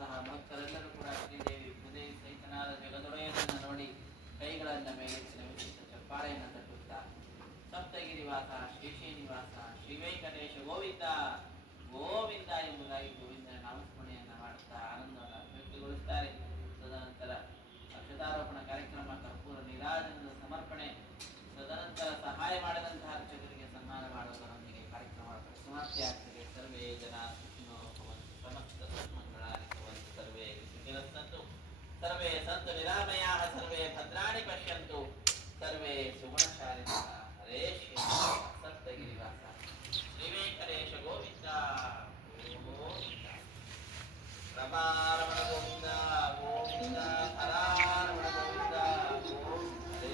ಬಂದಂತಹ ಭಕ್ತರೆಲ್ಲರೂ ಕೂಡ ಶ್ರೀದೇವಿ ಭೂದೇವಿ ಸಹಿತನಾದ ಜಗದೊಡೆಯನನ್ನು ನೋಡಿ ಕೈಗಳನ್ನು ಮೇಲೆತ್ತಿ ನಮಿಸುತ್ತ ಚಪ್ಪಾಳೆಯನ್ನು ತಟ್ಟುತ್ತಾ ಸಪ್ತಗಿರಿವಾಸ ಶ್ರೀ ಶ್ರೀನಿವಾಸ ಶ್ರೀ ವೆಂಕಟೇಶ ಗೋವಿಂದ ಗೋವಿಂದ ಎಂಬುದಾಗಿ ಗೋವಿಂದನ ನಾಮಸ್ಮರಣೆಯನ್ನು ಮಾಡುತ್ತಾ ಆನಂದವನ್ನು ಅಭಿವ್ಯಕ್ತಿಗೊಳಿಸುತ್ತಾರೆ. ತದನಂತರ ಅಕ್ಷತಾರೋಪಣ ಕಾರ್ಯಕ್ರಮ, ಕರ್ಪೂರ ನೀರಾಜನದ ಸಮರ್ಪಣೆ, ತದನಂತರ ಸಹಾಯ ಮಾಡಿದಂತಹ ಅರ್ಚಕರಿಗೆ ಸನ್ಮಾನ ಮಾಡುವುದರೊಂದಿಗೆ ಕಾರ್ಯಕ್ರಮ ಸಮಾಪ್ತಿಯಾಗ್ತದೆ. ಸರ್ವೇ ಜನ ಸುಖಿನೋ ಭವಂತು, ಸಮಸ್ತ ಸನ್ಮಂಗಳಾನಿ ಭವಂತು, ಸರ್ವೇ ಸುಖಿನಸ್ಸಂತು, ಸರ್ವೇ ಸಂತು ನಿರಾಮಯಾಃ, ಸರ್ವೇ ಭದ್ರಾಣಿ ಪಶ್ಯಂತು, ಸರ್ವೇ ಸುಗುಣಶಾಲಿನಃ. ಹರೇ ಶ್ರೀ ಸಪ್ತಗಿರಿವಾಸ ಶ್ರೀ ವೆಂಕಟೇಶ ಗೋವಿಂದ ಗೋವಿಂದ. ರಮಾರಮಣ ಗೋವಿಂದ ಗೋವಿಂದ, ಹರಾರಮಣ ಗೋವಿಂದ ಗೋವಿಂದ. ಹರೇ